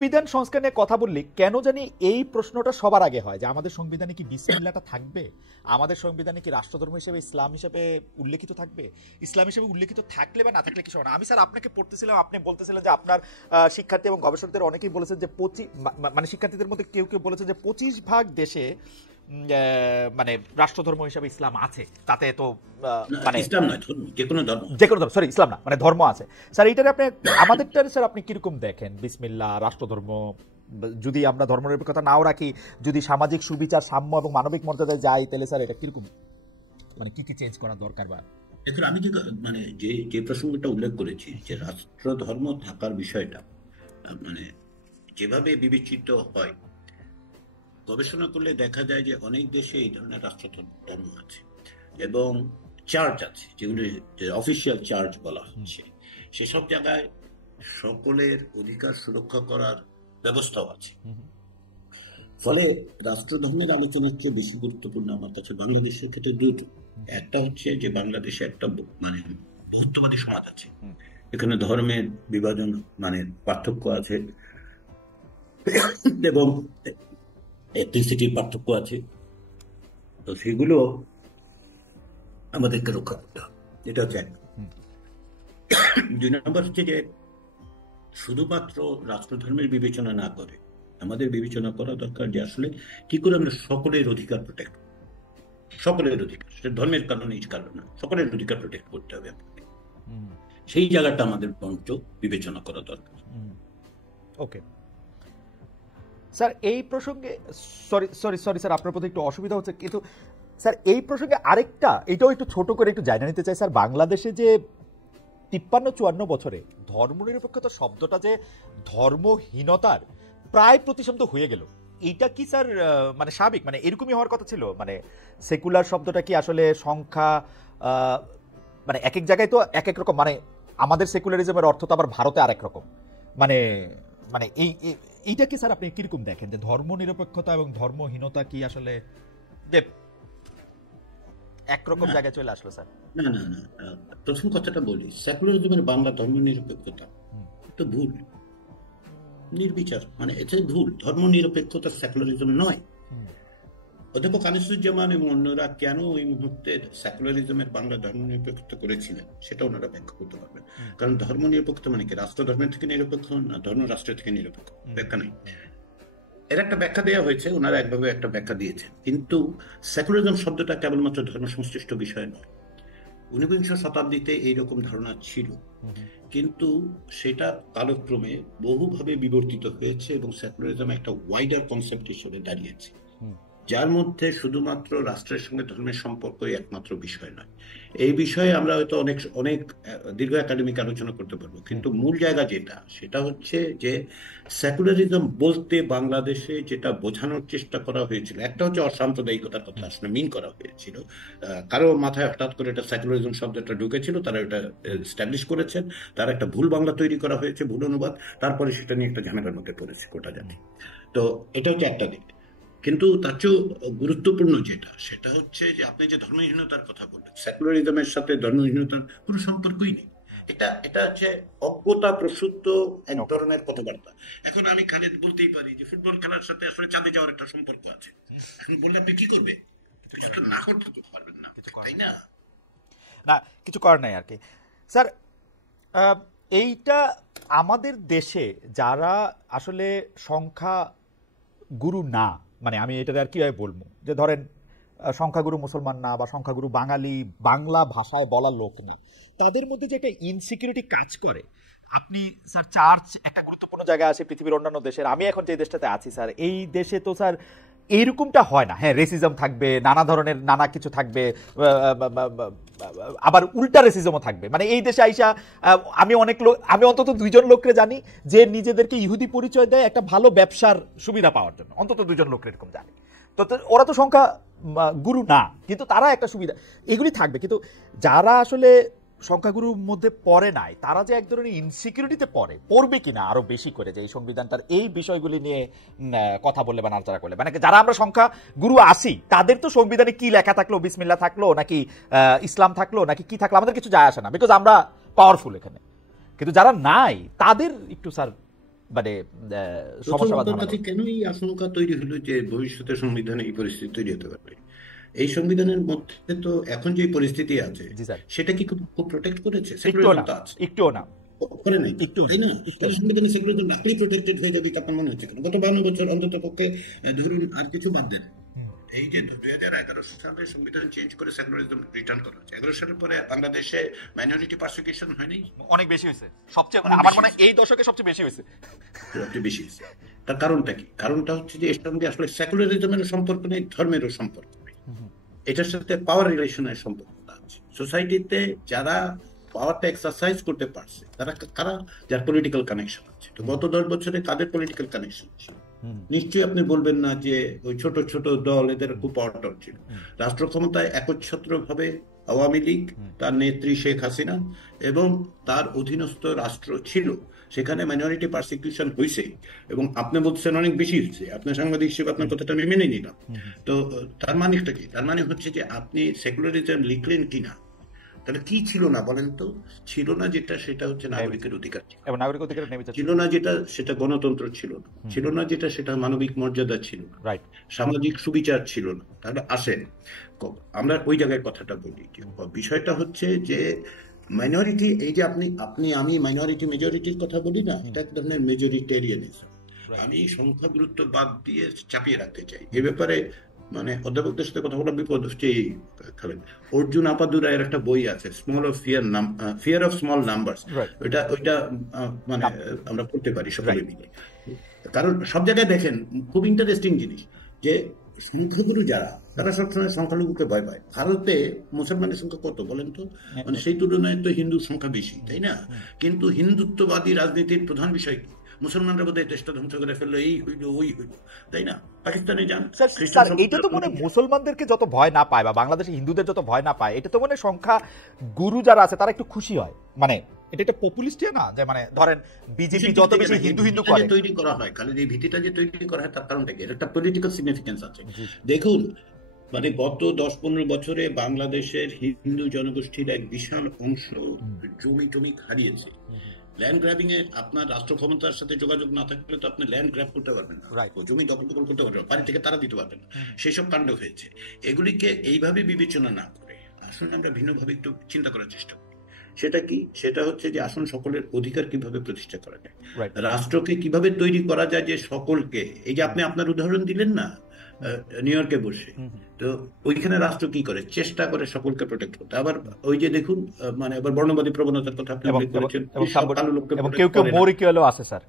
সংবিধান সংস্কার নিয়ে কথা বললি কেন জানি এই প্রশ্নটা সবার আগে হয় যে আমাদের সংবিধানে কি বিসমিল্লাহটা থাকবে, আমাদের সংবিধানে কি রাষ্ট্রধর্ম হিসেবে ইসলাম হিসেবে উল্লেখিত থাকবে, ইসলাম হিসেবে উল্লেখিত থাকলে বা না থাকলে কিছু না। আমি স্যার আপনাকে পড়তেছিলাম, আপনি বলতেছিলেন যে আপনার শিক্ষার্থী এবং গবেষকদের অনেকেই বলেছেন যে মানে শিক্ষার্থীদের মধ্যে কেউ কেউ বলেছেন যে 25% দেশে মানে রাষ্ট্রধর্ম হিসেবে ইসলাম আছে, তাতে তো মানে ইসলাম নয়, যে কোনো ধর্ম, সরি ইসলাম না, মানে ধর্ম আছে। স্যার এইটারে আপনি আমাদেরটারে স্যার আপনি কিরকম দেখেন? বিসমিল্লাহ, রাষ্ট্রধর্ম, যদি আমরা ধর্মনিরপেক্ষতা নাও রাখি, যদি সামাজিক সুবিচার, সাম্য এবং মানবিক মর্যাদায় যাই, তাহলে স্যার এটা কিরকম, মানে কি কি চেঞ্জ করা দরকার? বা এখন আমি যে মানে যে প্রসঙ্গটা উল্লেখ করেছি যে রাষ্ট্রধর্ম থাকার বিষয়টা মানে যেভাবে বিবেচিত হয়, গবেষণা করলে দেখা যায় যে অনেক দেশে এই ধরনের রাষ্ট্রধর্ম আছে এবং চার্চ আছে, যেগুলো অফিসিয়াল চার্চ বলা হচ্ছে। সেসব জায়গায় সকলের অধিকার সুরক্ষা করার ব্যবস্থাও আছে। ফলে রাষ্ট্রধর্মের আলোচনার চেয়ে বেশি গুরুত্বপূর্ণ আমার কাছে বাংলাদেশের ক্ষেত্রে দুটো। একটা হচ্ছে যে বাংলাদেশে একটা মানে বহুত্ববাদী সমাজ আছে, এখানে ধর্মের বিভাজন মানে পার্থক্য আছে এবং এথনিসিটির পার্থক্য আছে। তো সেগুলো আমাদেরকে রক্ষা করতে হবে, এটা হচ্ছে এক। দুই নম্বর হচ্ছে যে শুধুমাত্র রাষ্ট্রধর্মের বিবেচনা না করে আমাদের বিবেচনা করা দরকার যে আসলে কি করে আমরা সকলের অধিকার প্রোটেক্ট, সকলের অধিকার, সেটা ধর্মের কারণে এই কারণ না, সকলের অধিকার প্রোটেক্ট করতে হবে আপনাকে। সেই জায়গাটা আমাদের বঞ্চ বিবেচনা করা দরকার। ওকে স্যার, এই প্রসঙ্গে সরি স্যার, আপনার প্রতি একটু অসুবিধা হচ্ছে, কিন্তু স্যার এই প্রসঙ্গে আরেকটা, এটাও একটু ছোট করে একটু জানিয়ে নিতে চাই স্যার। বাংলাদেশে যে 53-54 বছরে ধর্মনিরপেক্ষতা শব্দটা যে ধর্মহীনতার প্রায় প্রতিশব্দ হয়ে গেল, এইটা কি স্যার মানে স্বাভাবিক, মানে এরকমই হওয়ার কথা ছিল? মানে সেকুলার শব্দটা কি আসলে সংখ্যা, মানে এক এক জায়গায় তো এক এক রকম, মানে আমাদের সেকুলারিজমের অর্থ তো আবার ভারতে আরেক রকম, মানে মানে এইটা কি স্যার আপনি কিরকম দেখেন যে ধর্মনিরপেক্ষতা এবং ধর্মহীনতা কি আসলে যে একরকম জায়গায় চলে আসলো স্যার? না না না, প্রথম কথাটা বলি, সেকুলারিজমের বাংলা ধর্মনিরপেক্ষতা তো ভুল, নির্বিচার, মানে এটা ভুল। ধর্মনিরপেক্ষতা সেকুলারিজম নয়। অধ্যাপক আনিসুজ্জামান এবং অন্যরা কেন ওই মুহূর্তে সেকুলারিজমের বাংলা ধর্মনিরপেক্ষতা করেছিলেন সেটা ওনারা ব্যাখ্যা করতে পারবেন। কারণ ধর্মনিরপেক্ষতা মানে কি রাষ্ট্র ধর্মের থেকে নিরপেক্ষ না ধর্ম রাষ্ট্রের থেকে নিরপেক্ষ? ব্যাখ্যা নেই। এর একটা ব্যাখ্যা দেওয়া হয়েছে, ওনারা একভাবে একটা ব্যাখ্যা দিয়েছেন, কিন্তু সেকুলারিজম শব্দটা কেবলমাত্র ধর্ম সংশ্লিষ্ট বিষয় নয়। 19বিংশ শতাব্দীতে এইরকম ধারণা ছিল, কিন্তু সেটা কালক্রমে বহুভাবে বিবর্তিত হয়েছে এবং সেকুলারিজম একটা ওয়াইডার কনসেপ্ট হিসেবে দাঁড়িয়েছে, যার মধ্যে শুধুমাত্র রাষ্ট্রের সঙ্গে ধর্মের সম্পর্কই একমাত্র বিষয় নয়। এই বিষয়ে আমরা হয়তো অনেক অনেক দীর্ঘ একাডেমিক আলোচনা করতে পারবো, কিন্তু মূল জায়গা যেটা, সেটা হচ্ছে যে সেকুলারিজম বলতে বাংলাদেশে যেটা বোঝানোর চেষ্টা করা হয়েছিল, একটা হচ্ছে অসাম্প্রদায়িকতার কথা আসলে মিন করা হয়েছিল। কারো মাথায় হঠাৎ করে এটা সেকুলারিজম শব্দটা ঢুকেছিল, তারা এটা এস্টাবলিশ করেছেন, তার একটা ভুল বাংলা তৈরি করা হয়েছে, ভুল অনুবাদ, তারপরে সেটা নিয়ে একটা ঝামেলার মধ্যে পড়েছে গোটা জাতি। তো এটা হচ্ছে একটা দিক। কিন্তু তার চেয়েও গুরুত্বপূর্ণ যেটা, সেটা হচ্ছে যে আপনি যে ধর্মহীনতার কথা বললেন, সেকুলারিজমের সাথে ধর্মহীনতার কোনো সম্পর্কই নেই। এটা হচ্ছে অজ্ঞতা প্রসূত এক ধরনের কথাবার্তা। এখন আমি খালিদ বলতেই পারি যে ফুটবল খেলার সাথে আসলে চাঁদে যাওয়ার একটা সম্পর্ক আছে। এখন বললে আপনি কি করবে? না করতে তো পারবেন না, তাই না? না, কিছু করার নাই আর কি স্যার। এইটা আমাদের দেশে যারা আসলে সংখ্যা গুরু না, মানে আমি এটা আর কিভাবে বলবো, যে ধরেন সংখ্যাগুরু মুসলমান না বা সংখ্যাগুরু বাঙালি, বাংলা ভাষায় বলা লোক না, তাদের মধ্যে যে একটা ইনসিকিউরিটি কাজ করে। আপনি স্যার চার্চ একটা গুরুত্বপূর্ণ জায়গায় আছে পৃথিবীর অন্যান্য দেশের, আমি এখন যে দেশটাতে আছি স্যার, এই দেশে তো স্যার এইরকমটা হয় না। হ্যাঁ, রেসিজম থাকবে, নানা ধরনের নানা কিছু থাকবে, আবার উল্টা রেসিজমও থাকবে। মানে এই দেশে আইসা আমি আমি অন্তত 2জন লোককে জানি যে নিজেদেরকে ইহুদি পরিচয় দেয় একটা ভালো ব্যবসার সুবিধা পাওয়ার জন্য, অন্তত 2জন লোক এরকম জানি। তো ওরা তো সংখ্যা গুরু না, কিন্তু তারা একটা সুবিধা, এগুলি থাকবে। কিন্তু যারা আসলে সংখ্যাগুরুর মধ্যে পড়ে নাই, তারা যে এক ধরনের ইনসিকিউরিটিতে পড়বে কিনা আরো বেশি করে, যে এই সংবিধানটার এই বিষয়গুলি নিয়ে কথা বললে বা নাড়াচাড়া করলে, মানে যারা আমরা সংখ্যা গুরু আসি, তাদের তো সংবিধানে কি লেখা থাকলো, বিসমিল্লাহ থাকলো নাকি ইসলাম থাকলো নাকি কি থাকলো, আমাদের কিছু যায় আসে না, বিকজ আমরা পাওয়ারফুল এখানে। কিন্তু যারা নাই তাদের একটু স্যার মানে প্রথম সমস্যা বা আপনার ধারণা কাছে কেন এই আশঙ্কা তৈরি হলো যে ভবিষ্যতে সংবিধানে এই পরিস্থিতি তৈরি হতে পারবে? এই সংবিধানের মধ্যে তো এখন যে পরিস্থিতি আছে জি স্যার, সেটা কি খুব খুব প্রোটেক্ট করেছে? একটুও সেকুলারিজম না, তো আছে, একটুও না, করে নাই তো, একটুও না, তাই না? একটুও তাহলে না। সংবিধানে সেকুলারিজম রাখলেই প্রোটেক্টেড হয়ে যাবে এটা আপনার মনে হচ্ছে কেন? গত 52 বছর অন্তত পক্ষে ধরুন আর কিছু বাদ দেন, এই যে 2011 সালে সংবিধান চেঞ্জ করে সেকুলারিজম রিটার্ন করা হচ্ছে, 11 সালের পরে বাংলাদেশে মাইনরিটি পারসিকিউশন হয়নি? অনেক বেশি হয়েছে, সবচেয়ে অনেক আমার বেশি মনে হয় হয়েছে, এই দশকে সবচেয়ে বেশি হয়েছে। সবচেয়ে বেশি হয়েছে। তার কারণটা কি? কারণটা হচ্ছে যে এর সঙ্গে আসলে সেকুলারিজমের সম্পর্ক নেই, ধর্মেরও সম্পর্ক নেই, এটার সাথে পাওয়ার রিলেশনের সম্পর্ক আছে। সোসাইটিতে যারা পাওয়ারটা এক্সারসাইজ করতে পারছে তারা কারা? যার পলিটিক্যাল কানেকশন আছে। তো গত 10 বছরে কাদের পলিটিক্যাল কানেকশন ছিল? নিশ্চয়ই আপনি বলবেন না যে ওই ছোট ছোট দল এদের খুব পাওয়ার ছিল। রাষ্ট্র ক্ষমতায় একচ্ছত্র ভাবে আওয়ামী লীগ, তার নেত্রী শেখ হাসিনা এবং তার অধীনস্থ রাষ্ট্র ছিল, সেখানে মাইনরিটি পারসিকিউশন হয়েছে এবং আপনি বলছেন অনেক বেশি হয়েছে। আপনার সাংবাদিক হিসেবে আপনার কথাটা আমি মেনে নিলাম। তো তার মানেটা কি? তার মানে হচ্ছে যে আপনি সেকুলারিজম লিখলেন কিনা, তাহলে কি ছিল না বলেন তো? ছিল না যেটা, সেটা হচ্ছে নাগরিকের অধিকার ছিল। এবং নাগরিক অধিকারের নেমে ছিল না যেটা, সেটা গণতন্ত্র ছিল না। ছিল না যেটা, সেটা মানবিক মর্যাদা ছিল না, রাইট। সামাজিক সুবিচার ছিল না। তাহলে আসেন আমরা ওই জায়গায় কথাটা বলি। বিষয়টা হচ্ছে যে মাইনরিটি, এই যে আপনি আপনি আমি মাইনরিটি মেজরিটির কথা বলি না, এটা এক ধরনের মেজরিটেরিয়ানিজম। আমি সংখ্যা গুরুত্ব বাদ দিয়ে চাপিয়ে রাখতে চাই এ ব্যাপারে। মানে অধ্যাপকদের সাথে কথা বলা বিপদ হচ্ছে খালেদ। অর্জুন আপাদুরায়ের একটা বই আছে, small of fear of small numbers. ওইটা ওইটা মানে আমরা করতে পারি সকলে মিলে। কারণ সব জায়গায় দেখেন খুব ইন্টারেস্টিং জিনিস যে সংখ্যাগুরু যারা, তারা সবসময় সংখ্যালঘুকে ভয় পায়। ভারতে মুসলমানের সংখ্যা কত বলেন তো? মানে সেই তুলনায় তো হিন্দুর সংখ্যা বেশি, তাই না? কিন্তু হিন্দুত্ববাদী রাজনীতির প্রধান বিষয় কি? মুসলমানরা বোধহয় দেশটা ধ্বংস করে ফেললো, এই হইলো ওই হইলো, তাই না? পাকিস্তানে যান, স্যার এটা তো মনে মুসলমানদেরকে যত ভয় না পায় বা বাংলাদেশে হিন্দুদের যত ভয় না পায়, এটা তো মনে সংখ্যা গুরু যারা আছে তারা একটু খুশি হয়। মানে এটা একটা পপুলিস্টই না যে মানে ধরেন বিজেপি যত বেশি হিন্দু হিন্দু করে তৈরি করা হয়, খালি এই ভীতিটা যে তৈরি করা হয় তার কারণটা কি? একটা পলিটিক্যাল সিগনিফিকেন্স আছে। দেখুন, মানে গত 10-15 বছরে বাংলাদেশের হিন্দু জনগোষ্ঠীর এক বিশাল অংশ জমি টমি হারিয়েছে। ল্যান্ড গ্র্যাবিং এ আপনার রাষ্ট্র ক্ষমতার সাথে যোগাযোগ না থাকলে তো আপনি ল্যান্ড গ্র্যাব করতে পারবেন না, জমি দখল করতে পারবেন, বাড়ি থেকে তারা দিতে পারবেন না। সেসব কাণ্ড হয়েছে। এগুলিকে এইভাবে বিবেচনা না করে আসলে আমরা ভিন্নভাবে একটু চিন্তা করার চেষ্টা করি। সেটা কি? সেটা হচ্ছে যে আসুন সকলের অধিকার কিভাবে প্রতিষ্ঠা করা যায়, রাষ্ট্রকে কিভাবে তৈরি করা যায় যে সকলকে, এই যে আপনি আপনার উদাহরণ দিলেন না নিউ ইয়র্কে বসে, তো ওইখানে রাষ্ট্র কি করে? চেষ্টা করে সকলকে প্রোটেক্ট করতে। আবার ওই যে দেখুন, মানে আবার বর্ণবাদী প্রবণতার কথা আপনি উল্লেখ করেছেন, কেউ কেউ মৌরিক আছে স্যার।